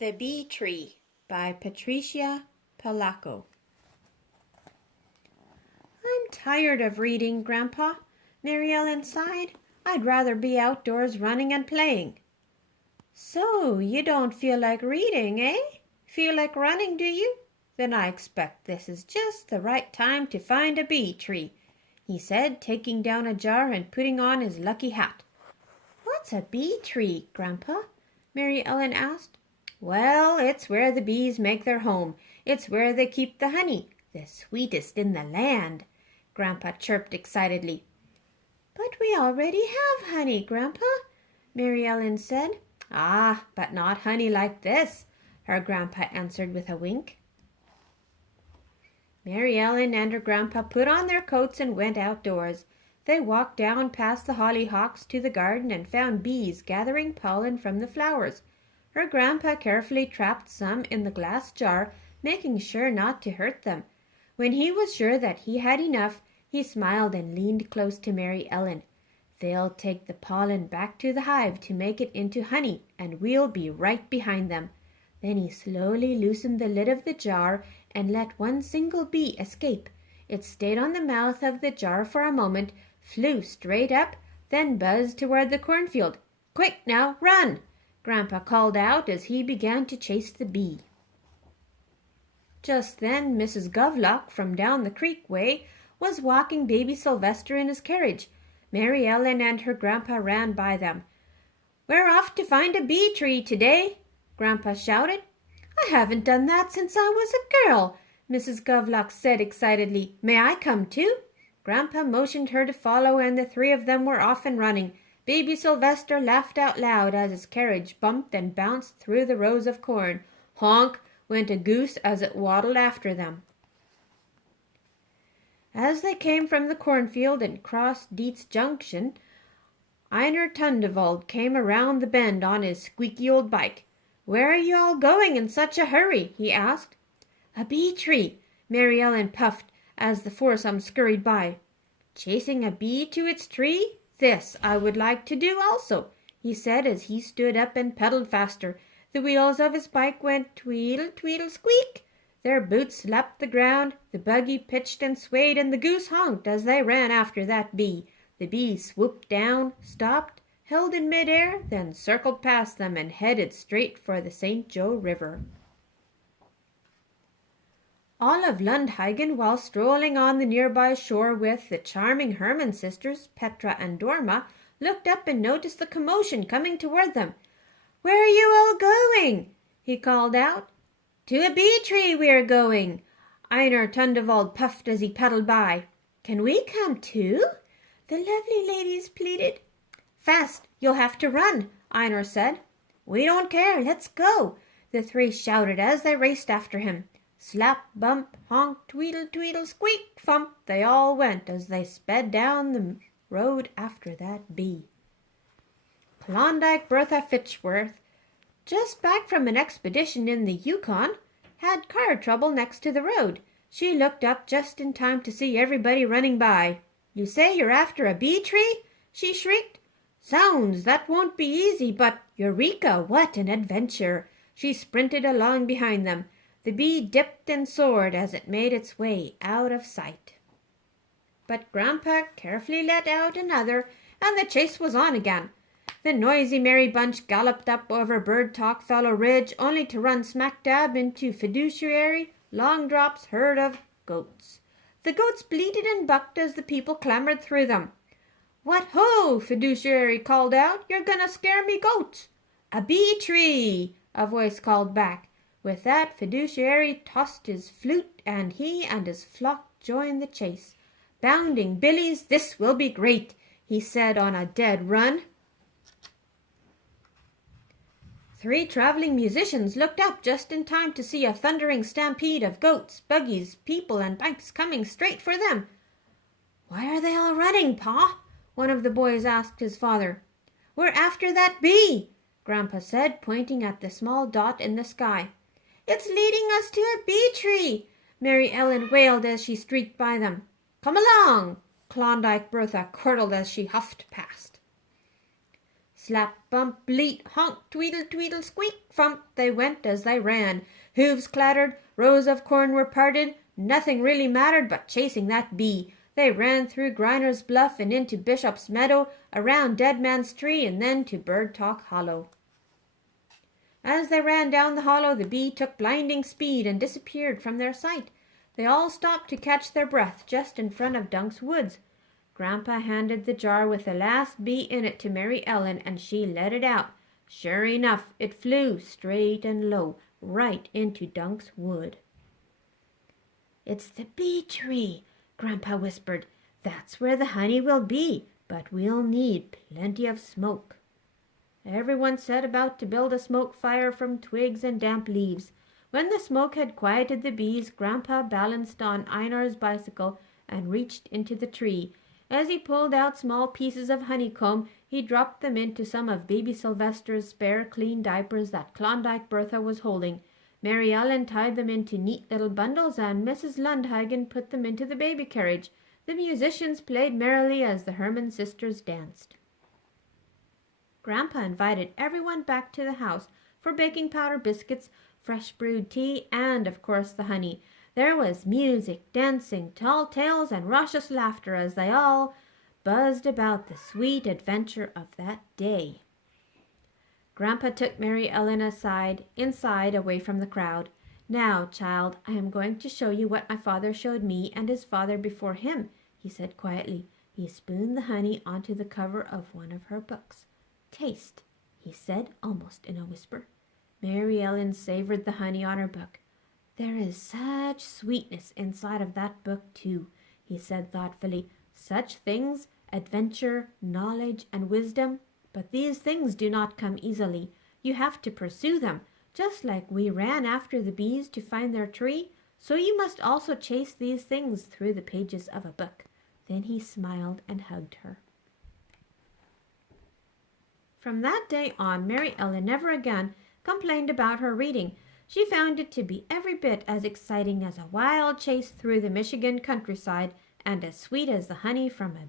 The Bee Tree by Patricia Palaco. I'm tired of reading, Grandpa, Mary Ellen sighed. I'd rather be outdoors running and playing. So you don't feel like reading, eh? Feel like running, do you? Then I expect this is just the right time to find a bee tree, he said, taking down a jar and putting on his lucky hat. What's a bee tree, Grandpa? Mary Ellen asked. Well, it's where the bees make their home. It's where they keep the honey, the sweetest in the land, Grandpa chirped excitedly. But we already have honey, Grandpa, Mary Ellen said. Ah, but not honey like this, her Grandpa answered with a wink. Mary Ellen and her Grandpa put on their coats and went outdoors. They walked down past the hollyhocks to the garden and found bees gathering pollen from the flowers. Her Grandpa carefully trapped some in the glass jar, making sure not to hurt them. When he was sure that he had enough, he smiled and leaned close to Mary Ellen. They'll take the pollen back to the hive to make it into honey, and we'll be right behind them. Then he slowly loosened the lid of the jar and let one single bee escape. It stayed on the mouth of the jar for a moment, flew straight up, then buzzed toward the cornfield. Quick now, run! Grandpa called out as he began to chase the bee. Just then Mrs. Govlock from down the creek way was walking baby Sylvester in his carriage. Mary Ellen and her Grandpa ran by them. We're off to find a bee tree today, Grandpa shouted. I haven't done that since I was a girl, Mrs. Govlock said excitedly. May I come too? Grandpa motioned her to follow, and the three of them were off and running. Baby Sylvester laughed out loud as his carriage bumped and bounced through the rows of corn. Honk went a goose as it waddled after them. As they came from the cornfield and crossed Dietz Junction, Einar Tundevald came around the bend on his squeaky old bike. Where are you all going in such a hurry? He asked. A bee tree, Mary Ellen puffed as the foursome scurried by. Chasing a bee to its tree? This I would like to do also, he said as he stood up and pedaled faster. The wheels of his bike went tweedle, tweedle, squeak. Their boots slapped the ground, the buggy pitched and swayed, and the goose honked as they ran after that bee. The bee swooped down, stopped, held in midair, then circled past them and headed straight for the St. Joe River. Olive Lundhagen, while strolling on the nearby shore with the charming Herman sisters, Petra and Dorma, looked up and noticed the commotion coming toward them. Where are you all going? He called out. To a bee tree we are going, Einar Tundevald puffed as he pedaled by. Can we come too? The lovely ladies pleaded. Fast, you'll have to run, Einar said. We don't care, let's go, the three shouted as they raced after him. Slap, bump, honk, tweedle, tweedle, squeak, thump, they all went as they sped down the road after that bee. Klondike Bertha Fitchworth, just back from an expedition in the Yukon, had car trouble next to the road. She looked up just in time to see everybody running by. You say you're after a bee tree? She shrieked. Zounds, that won't be easy, but Eureka, what an adventure! She sprinted along behind them. The bee dipped and soared as it made its way out of sight. But Grandpa carefully let out another, and the chase was on again. The noisy merry bunch galloped up over Bird Talk Fellow Ridge, only to run smack dab into Fiduciary Long Drop's herd of goats. The goats bleated and bucked as the people clambered through them. What ho! Fiduciary called out. You're gonna scare me goats. A bee tree, a voice called back. With that, Fiduciary tossed his flute, and he and his flock joined the chase. Bounding billies, this will be great, he said on a dead run. Three traveling musicians looked up just in time to see a thundering stampede of goats, buggies, people, and bikes coming straight for them. Why are they all running, Pa? One of the boys asked his father. We're after that bee, Grandpa said, pointing at the small dot in the sky. It's leading us to a bee tree, Mary Ellen wailed as she streaked by them. Come along, Klondike Bertha chortled as she huffed past. Slap, bump, bleat, honk, tweedle, tweedle, squeak, thump, they went as they ran. Hoofs clattered, rows of corn were parted. Nothing really mattered but chasing that bee. They ran through Griner's Bluff and into Bishop's Meadow, around Dead Man's Tree, and then to Bird Talk Hollow. As they ran down the hollow, the bee took blinding speed and disappeared from their sight. They all stopped to catch their breath just in front of Dunk's woods. Grandpa handed the jar with the last bee in it to Mary Ellen, and she let it out. Sure enough, it flew straight and low, right into Dunk's wood. "It's the bee tree," Grandpa whispered. "That's where the honey will be, but we'll need plenty of smoke." Everyone set about to build a smoke fire from twigs and damp leaves. When the smoke had quieted the bees, Grandpa balanced on Einar's bicycle and reached into the tree. As he pulled out small pieces of honeycomb, he dropped them into some of baby Sylvester's spare clean diapers that Klondike Bertha was holding. Mary Ellen tied them into neat little bundles, and Mrs. Lundhagen put them into the baby carriage. The musicians played merrily as the Herman sisters danced. Grandpa invited everyone back to the house for baking powder biscuits, fresh brewed tea, and, of course, the honey. There was music, dancing, tall tales, and raucous laughter as they all buzzed about the sweet adventure of that day. Grandpa took Mary Ellen inside, away from the crowd. "Now, child, I am going to show you what my father showed me and his father before him," he said quietly. He spooned the honey onto the cover of one of her books. "Taste," he said, almost in a whisper. Mary Ellen savored the honey on her book. "There is such sweetness inside of that book, too," he said thoughtfully. "Such things, adventure, knowledge, and wisdom. But these things do not come easily. You have to pursue them. Just like we ran after the bees to find their tree, so you must also chase these things through the pages of a book." Then he smiled and hugged her. From that day on, Mary Ellen never again complained about her reading. She found it to be every bit as exciting as a wild chase through the Michigan countryside and as sweet as the honey from a